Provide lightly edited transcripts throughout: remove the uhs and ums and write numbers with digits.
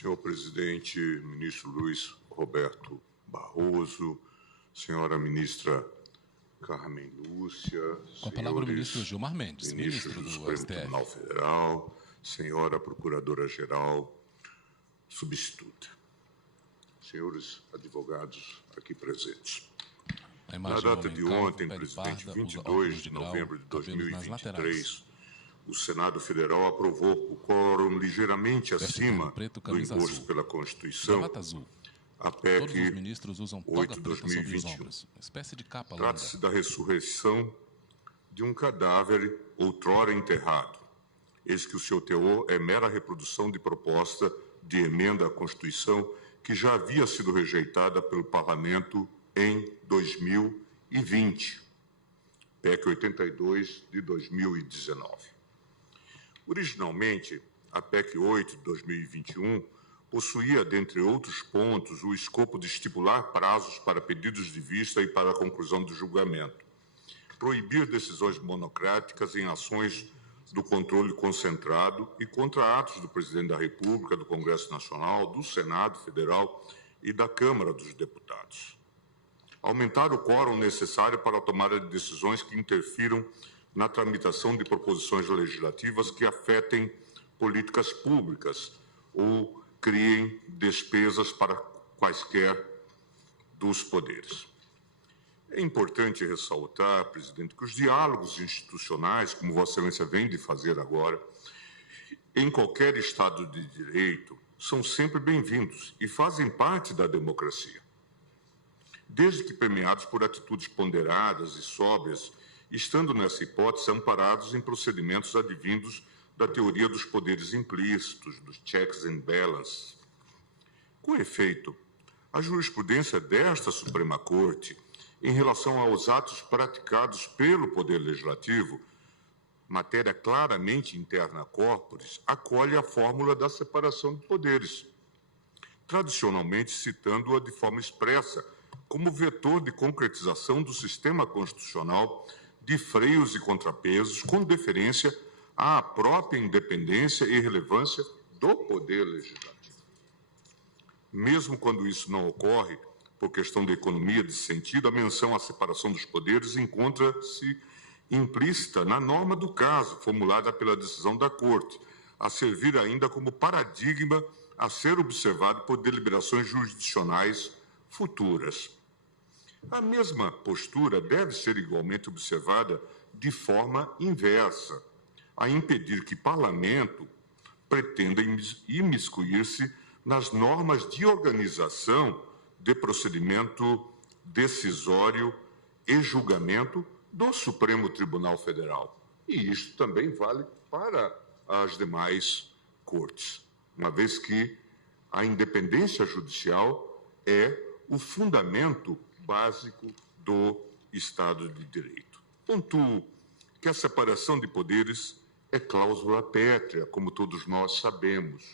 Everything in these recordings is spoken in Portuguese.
Senhor presidente, ministro Luiz Roberto Barroso, senhora ministra Carmen Lúcia, com a palavra o ministro Gilmar Mendes, ministro do Supremo STF. Tribunal Federal, senhora procuradora-geral substituta, senhores advogados aqui presentes. Na data de ontem, presidente, 22 de novembro de 2023, o Senado Federal aprovou o quórum ligeiramente acima do imposto pela Constituição, a PEC 8/2021. Trata-se da ressurreição de um cadáver outrora enterrado. Eis que o seu teor é mera reprodução de proposta de emenda à Constituição que já havia sido rejeitada pelo Parlamento em 2020, PEC 82 de 2019. Originalmente, a PEC 8 de 2021 possuía, dentre outros pontos, o escopo de estipular prazos para pedidos de vista e para a conclusão do julgamento, proibir decisões monocráticas em ações do controle concentrado e contra atos do Presidente da República, do Congresso Nacional, do Senado Federal e da Câmara dos Deputados. Aumentar o quórum necessário para a tomada de decisões que interfiram na tramitação de proposições legislativas que afetem políticas públicas ou criem despesas para quaisquer dos poderes. É importante ressaltar, presidente, que os diálogos institucionais, como Vossa Excelência vem de fazer agora, em qualquer Estado de Direito, são sempre bem-vindos e fazem parte da democracia, desde que permeados por atitudes ponderadas e sóbrias, estando nessa hipótese amparados em procedimentos advindos da teoria dos poderes implícitos, dos checks and balances. Com efeito, a jurisprudência desta Suprema Corte, em relação aos atos praticados pelo Poder Legislativo, matéria claramente interna corporis, acolhe a fórmula da separação de poderes, tradicionalmente citando-a de forma expressa como vetor de concretização do sistema constitucional de freios e contrapesos, com deferência à própria independência e relevância do Poder Legislativo. Mesmo quando isso não ocorre, por questão de economia de sentido, a menção à separação dos poderes encontra-se implícita na norma do caso, formulada pela decisão da Corte, a servir ainda como paradigma a ser observado por deliberações jurisdicionais futuras. A mesma postura deve ser igualmente observada de forma inversa, a impedir que parlamento pretenda imiscuir-se nas normas de organização de procedimento decisório e julgamento do Supremo Tribunal Federal. E isto também vale para as demais cortes, uma vez que a independência judicial é o fundamento básico do Estado de Direito. Pontuo que a separação de poderes é cláusula pétrea, como todos nós sabemos.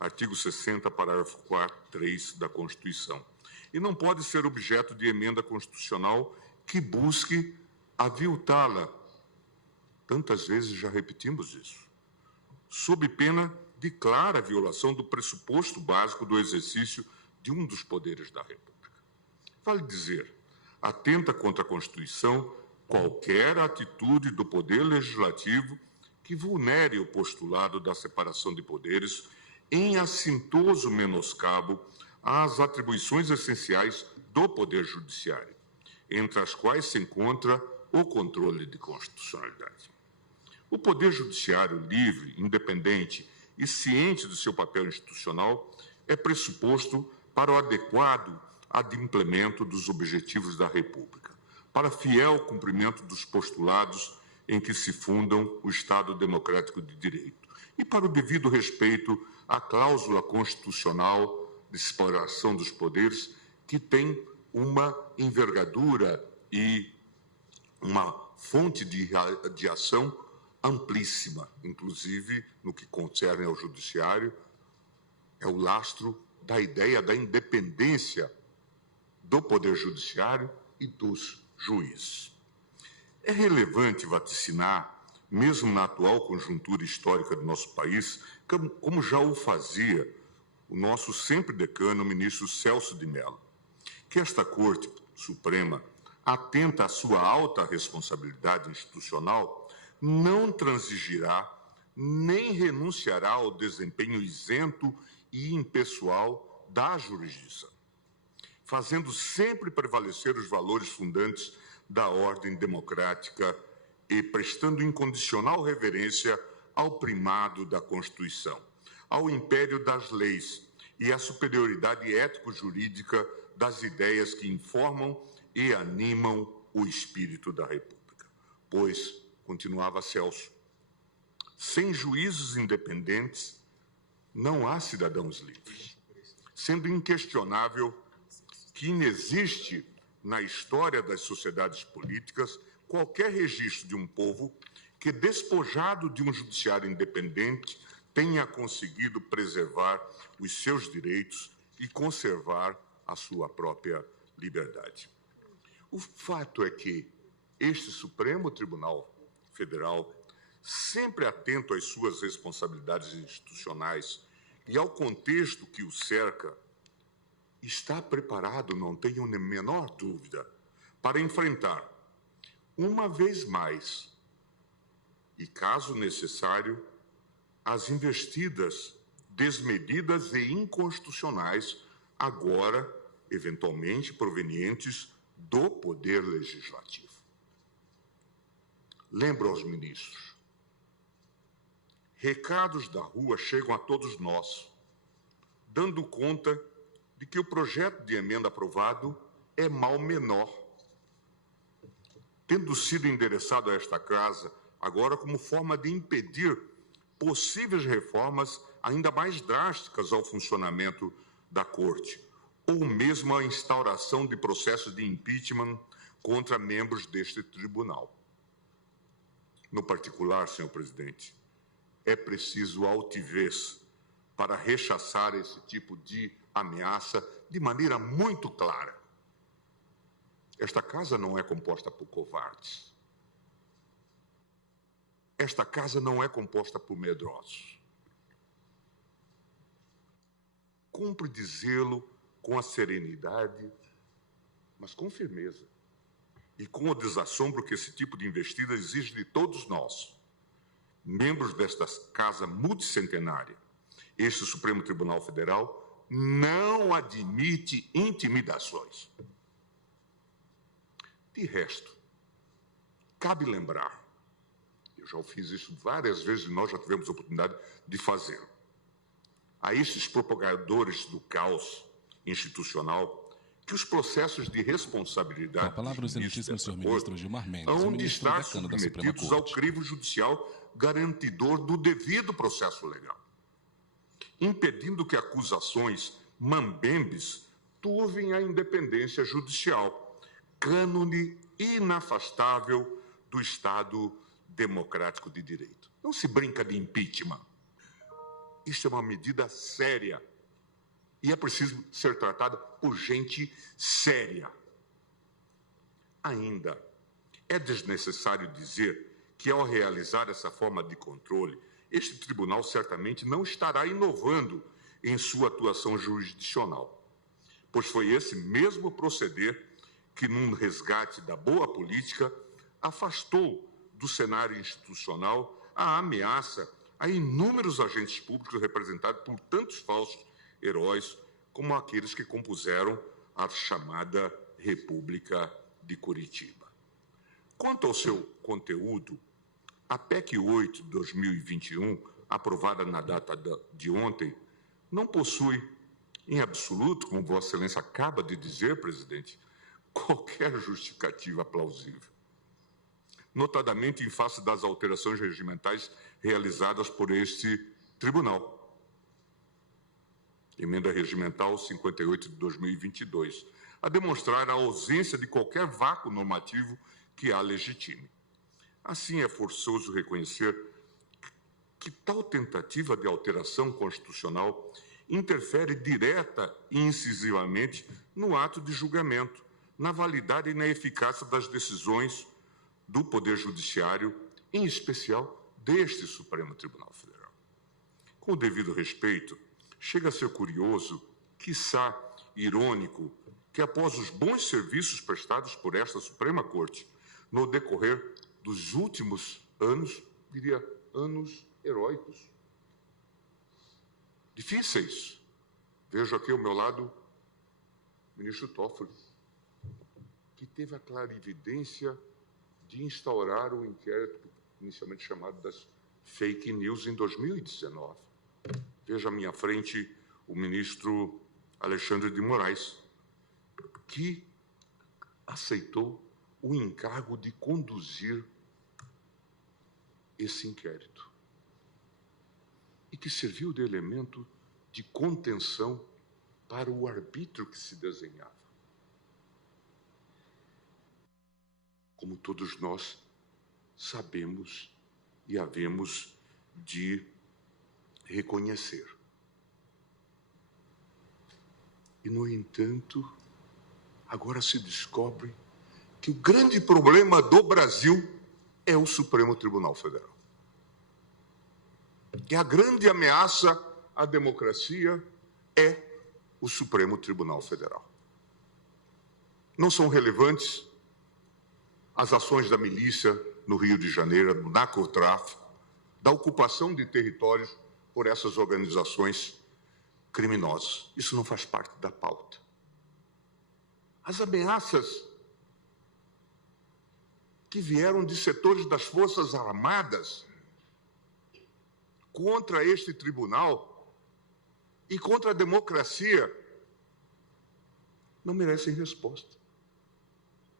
Artigo 60, parágrafo 4º, 3 da Constituição. E não pode ser objeto de emenda constitucional que busque aviltá-la. Tantas vezes já repetimos isso. Sob pena de clara violação do pressuposto básico do exercício de um dos poderes da República. Vale dizer, atenta contra a Constituição qualquer atitude do Poder Legislativo que vulnere o postulado da separação de poderes em assintoso menoscabo às atribuições essenciais do Poder Judiciário, entre as quais se encontra o controle de constitucionalidade. O Poder Judiciário livre, independente e ciente do seu papel institucional é pressuposto para o adequado adimplemento dos objetivos da República, para fiel cumprimento dos postulados em que se fundam o Estado Democrático de Direito e para o devido respeito à cláusula constitucional de separação dos poderes, que tem uma envergadura e uma fonte de ação amplíssima, inclusive no que concerne ao Judiciário, é o lastro da ideia da independência do Poder Judiciário e dos juízes. É relevante vaticinar, mesmo na atual conjuntura histórica do nosso país, como já o fazia o nosso sempre decano, o ministro Celso de Mello, que esta Corte Suprema, atenta à sua alta responsabilidade institucional, não transigirá nem renunciará ao desempenho isento e impessoal da jurisdição, fazendo sempre prevalecer os valores fundantes da ordem democrática e prestando incondicional reverência ao primado da Constituição, ao império das leis e à superioridade ético-jurídica das ideias que informam e animam o espírito da República. Pois, continuava Celso, sem juízos independentes não há cidadãos livres, sendo inquestionável que inexiste na história das sociedades políticas qualquer registro de um povo que, despojado de um judiciário independente, tenha conseguido preservar os seus direitos e conservar a sua própria liberdade. O fato é que este Supremo Tribunal Federal, sempre atento às suas responsabilidades institucionais e ao contexto que o cerca, está preparado, não tenho a menor dúvida, para enfrentar, uma vez mais, e caso necessário, as investidas desmedidas e inconstitucionais, agora, eventualmente, provenientes do Poder Legislativo. Lembro aos ministros, recados da rua chegam a todos nós, dando conta de que o projeto de emenda aprovado é mal menor, tendo sido endereçado a esta casa agora como forma de impedir possíveis reformas ainda mais drásticas ao funcionamento da Corte, ou mesmo a instauração de processos de impeachment contra membros deste tribunal. No particular, senhor presidente, é preciso altivez para rechaçar esse tipo de ameaça de maneira muito clara. Esta casa não é composta por covardes. Esta casa não é composta por medrosos. Cumpre dizê-lo com a serenidade, mas com firmeza, e com o desassombro que esse tipo de investida exige de todos nós, membros desta casa multicentenária. Este Supremo Tribunal Federal não admite intimidações. De resto, cabe lembrar, eu já fiz isso várias vezes e nós já tivemos a oportunidade de fazê-lo, a esses propagadores do caos institucional que os processos de responsabilidade... A palavra os excelentíssimo senhor ministro Gilmar Mendes, hão o de ministro estar decano da Suprema submetidos ao Corte. crivo judicial garantidor do devido processo legal, impedindo que acusações mambembes turvem a independência judicial, cânone inafastável do Estado democrático de direito. Não se brinca de impeachment. Isso é uma medida séria e é preciso ser tratada por gente séria. Ainda, é desnecessário dizer que, ao realizar essa forma de controle, este tribunal certamente não estará inovando em sua atuação jurisdicional, pois foi esse mesmo proceder que, num resgate da boa política, afastou do cenário institucional a ameaça a inúmeros agentes públicos representados por tantos falsos heróis como aqueles que compuseram a chamada República de Curitiba. Quanto ao seu conteúdo, a PEC 8 de 2021, aprovada na data de ontem, não possui, em absoluto, como Vossa Excelência acaba de dizer, presidente, qualquer justificativa plausível, notadamente em face das alterações regimentais realizadas por este tribunal. Emenda Regimental 58 de 2022, a demonstrar a ausência de qualquer vácuo normativo que a legitime. Assim, é forçoso reconhecer que tal tentativa de alteração constitucional interfere direta e incisivamente no ato de julgamento, na validade e na eficácia das decisões do Poder Judiciário, em especial deste Supremo Tribunal Federal. Com o devido respeito, chega a ser curioso, quiçá irônico, que após os bons serviços prestados por esta Suprema Corte, no decorrer dos últimos anos, diria, anos heróicos, difíceis. Vejo aqui ao meu lado o ministro Toffoli, que teve a clarividência de instaurar o inquérito inicialmente chamado das fake news em 2019. Vejo à minha frente o ministro Alexandre de Moraes, que aceitou o encargo de conduzir esse inquérito e que serviu de elemento de contenção para o arbítrio que se desenhava. Como todos nós sabemos e havemos de reconhecer. E, no entanto, agora se descobre que o grande problema do Brasil é o Supremo Tribunal Federal. Que a grande ameaça à democracia é o Supremo Tribunal Federal. Não são relevantes as ações da milícia no Rio de Janeiro, do narcotráfico, da ocupação de territórios por essas organizações criminosas. Isso não faz parte da pauta. As ameaças que vieram de setores das Forças Armadas contra este tribunal e contra a democracia não merecem resposta.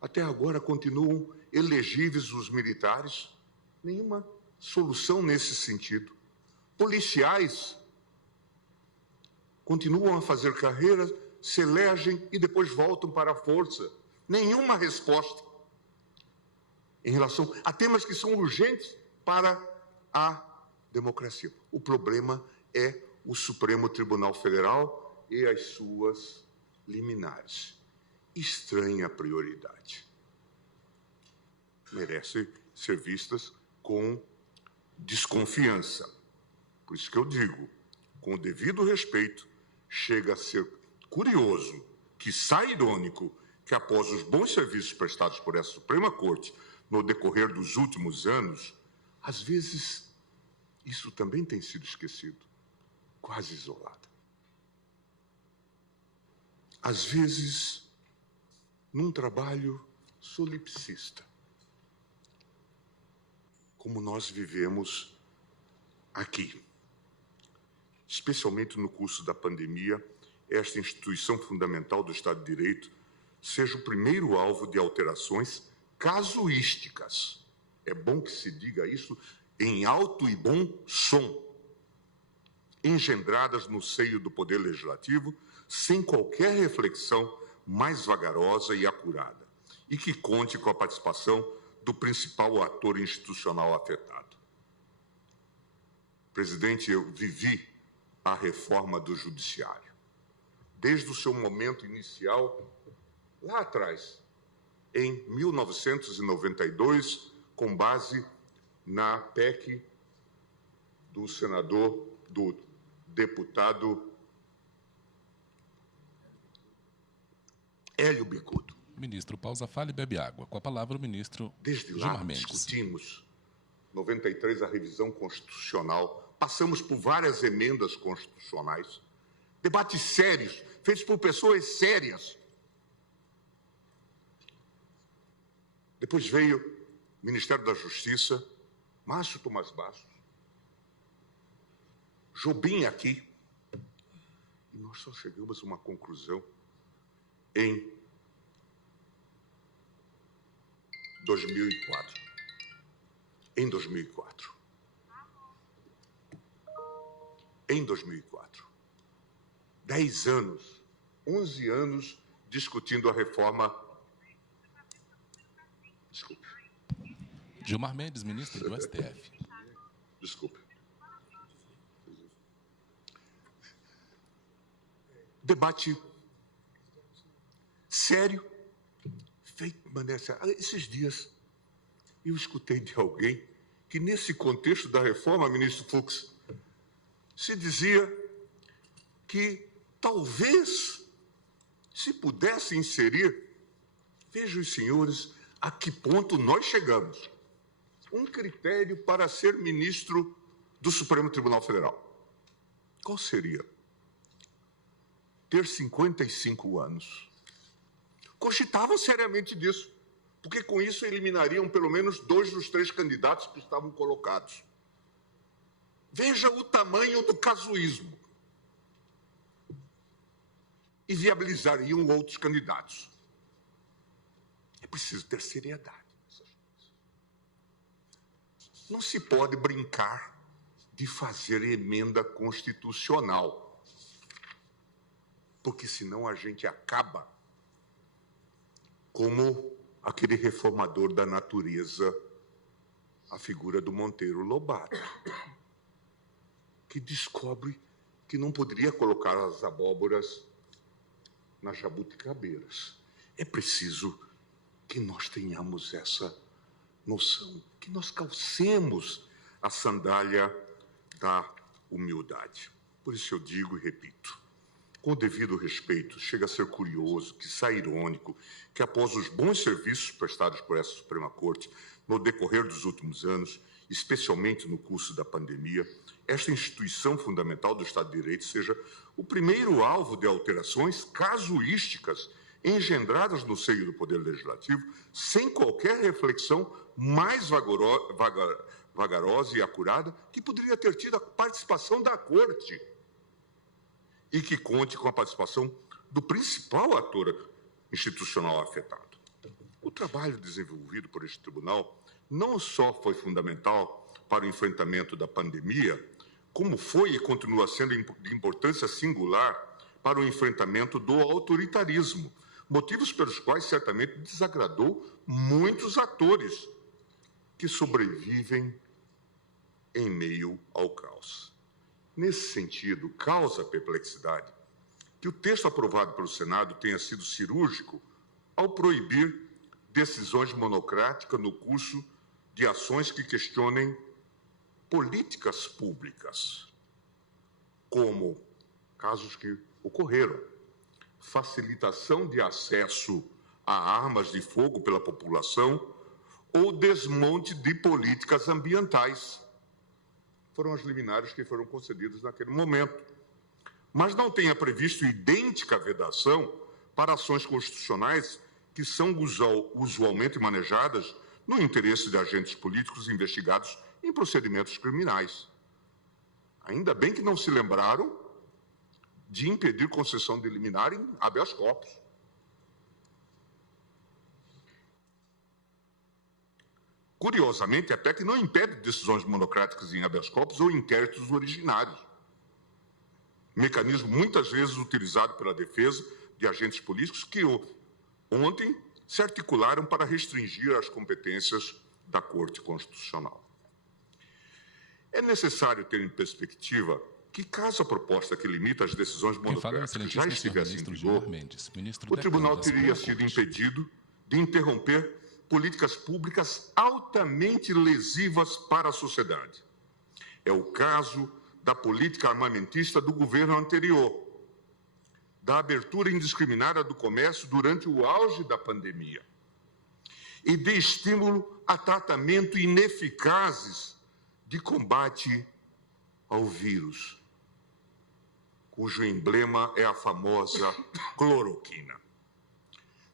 Até agora continuam elegíveis os militares, nenhuma solução nesse sentido. Policiais continuam a fazer carreira, se elegem e depois voltam para a força. Nenhuma resposta em relação a temas que são urgentes para a democracia. O problema é o Supremo Tribunal Federal e as suas liminares. Estranha prioridade. Merecem ser vistas com desconfiança. Por isso que eu digo, com o devido respeito, chega a ser curioso, quiçá irônico, que após os bons serviços prestados por essa Suprema Corte no decorrer dos últimos anos, às vezes isso também tem sido esquecido, quase isolado. Às vezes, num trabalho solipsista, como nós vivemos aqui. Especialmente no curso da pandemia, esta instituição fundamental do Estado de Direito seja o primeiro alvo de alterações casuísticas. É bom que se diga isso em alto e bom som, engendradas no seio do Poder Legislativo, sem qualquer reflexão mais vagarosa e acurada, e que conte com a participação do principal ator institucional afetado. Presidente, eu vivi a reforma do Judiciário. Desde o seu momento inicial, lá atrás, em 1992, com base na PEC do senador, do deputado Hélio Bicudo. Ministro, pausa, fale e bebe água. Com a palavra o ministro Desde lá Gilmar Mendes. discutimos, 93, a revisão constitucional, passamos por várias emendas constitucionais, debates sérios, feitos por pessoas sérias. Depois veio o Ministério da Justiça, Márcio Tomás Bastos, Jobim aqui, e nós só chegamos a uma conclusão em 2004. Em 2004. Em 2004. 10 anos, 11 anos discutindo a reforma. Desculpe. Gilmar Mendes, ministro do STF. Desculpe. Debate sério, feito de maneira séria. Esses dias, eu escutei de alguém que, nesse contexto da reforma, ministro Fux, se dizia que talvez, se pudesse inserir, vejam os senhores a que ponto nós chegamos, um critério para ser ministro do Supremo Tribunal Federal. Qual seria? Ter 55 anos. Cogitavam seriamente disso, porque com isso eliminariam pelo menos 2 dos 3 candidatos que estavam colocados. Veja o tamanho do casuísmo. E viabilizariam outros candidatos. É preciso ter seriedade. Não se pode brincar de fazer emenda constitucional, porque senão a gente acaba como aquele reformador da natureza, a figura do Monteiro Lobato, que descobre que não poderia colocar as abóboras nas jabuticabeiras. É preciso que nós tenhamos essa noção, que nós calcemos a sandália da humildade. Por isso eu digo e repito, com o devido respeito, chega a ser curioso, quiçá irônico, que após os bons serviços prestados por essa Suprema Corte no decorrer dos últimos anos, especialmente no curso da pandemia, esta instituição fundamental do Estado de Direito seja o primeiro alvo de alterações casuísticas engendradas no seio do Poder Legislativo, sem qualquer reflexão mais vagarosa e acurada que poderia ter tido a participação da Corte e que conte com a participação do principal ator institucional afetado. O trabalho desenvolvido por este tribunal não só foi fundamental para o enfrentamento da pandemia, como foi e continua sendo de importância singular para o enfrentamento do autoritarismo, motivos pelos quais certamente desagradou muitos atores que sobrevivem em meio ao caos. Nesse sentido, causa perplexidade que o texto aprovado pelo Senado tenha sido cirúrgico ao proibir decisões monocráticas no curso de ações que questionem políticas públicas, como casos que ocorreram, facilitação de acesso a armas de fogo pela população ou desmonte de políticas ambientais. Foram as liminares que foram concedidas naquele momento. Mas não tenha previsto idêntica vedação para ações constitucionais que são usualmente manejadas no interesse de agentes políticos investigados em procedimentos criminais. Ainda bem que não se lembraram de impedir concessão de liminar em habeas corpus. Curiosamente, até que não impede decisões monocráticas em habeas corpus ou inquéritos originários. Mecanismo muitas vezes utilizado pela defesa de agentes políticos que ontem se articularam para restringir as competências da Corte Constitucional. É necessário ter em perspectiva que, caso a proposta que limita as decisões monocráticas já estivesse em vigor, o Tribunal teria sido impedido de interromper políticas públicas altamente lesivas para a sociedade. É o caso da política armamentista do governo anterior, da abertura indiscriminada do comércio durante o auge da pandemia e de estímulo a tratamento ineficazes de combate ao vírus, cujo emblema é a famosa cloroquina.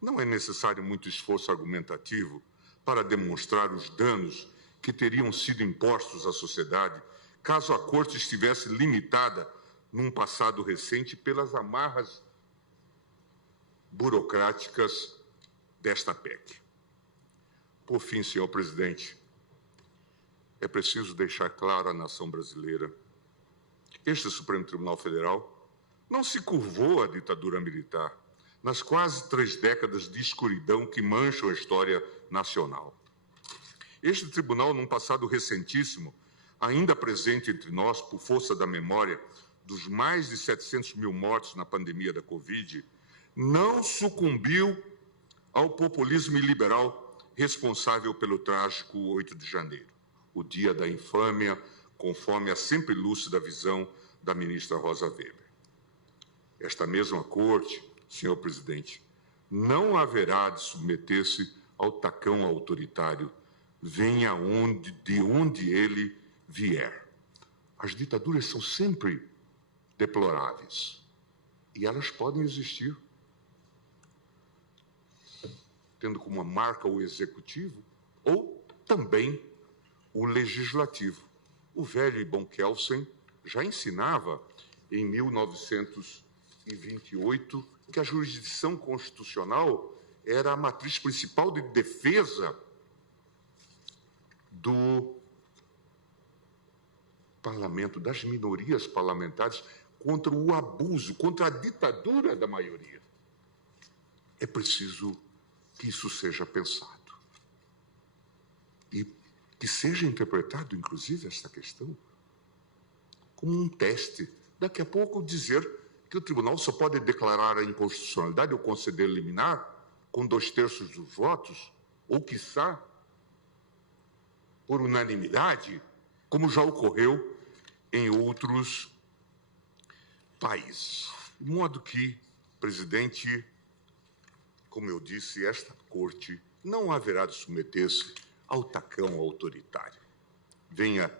Não é necessário muito esforço argumentativo para demonstrar os danos que teriam sido impostos à sociedade caso a Corte estivesse limitada num passado recente pelas amarras burocráticas desta PEC. Por fim, senhor presidente, é preciso deixar claro à nação brasileira que este Supremo Tribunal Federal não se curvou à ditadura militar nas quase 3 décadas de escuridão que mancham a história nacional. Este tribunal, num passado recentíssimo, ainda presente entre nós por força da memória dos mais de 700 mil mortos na pandemia da Covid, não sucumbiu ao populismo iliberal responsável pelo trágico 8 de janeiro, o dia da infâmia, conforme a sempre lúcida visão da ministra Rosa Weber. Esta mesma Corte, senhor presidente, não haverá de submeter-se ao tacão autoritário, venha de onde ele vier. As ditaduras são sempre deploráveis e elas podem existir, tendo como marca o executivo ou também o legislativo. O velho e bom Kelsen já ensinava em 1928 que a jurisdição constitucional era a matriz principal de defesa do parlamento, das minorias parlamentares, contra o abuso, contra a ditadura da maioria. É preciso que isso seja pensado e que seja interpretado, inclusive, esta questão como um teste. Daqui a pouco dizer que o tribunal só pode declarar a inconstitucionalidade ou conceder liminar com 2/3 dos votos, ou, quiçá, por unanimidade, como já ocorreu em outros países. De modo que, presidente, como eu disse, esta Corte não haverá de submeter-se ao tacão autoritário. Venha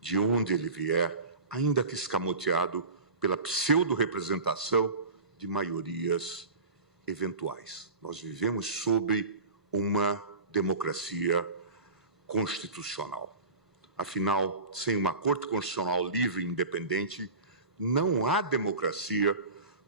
de onde ele vier, ainda que escamoteado pela pseudo-representação de maiorias eventuais. Nós vivemos sob uma democracia constitucional. Afinal, sem uma Corte Constitucional livre e independente, não há democracia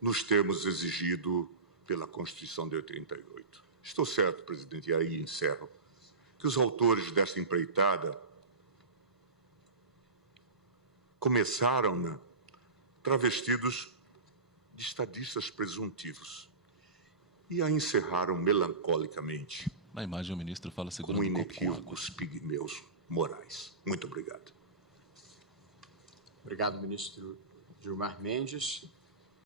nos termos exigidos pela Constituição de 88. Estou certo, presidente, e aí encerro, que os autores desta empreitada começaram travestidos de estadistas presuntivos e a encerraram melancolicamente. Na imagem, o ministro fala segurando como um copo com água. inequívocos pigmeus morais. Muito obrigado. Obrigado, ministro Gilmar Mendes.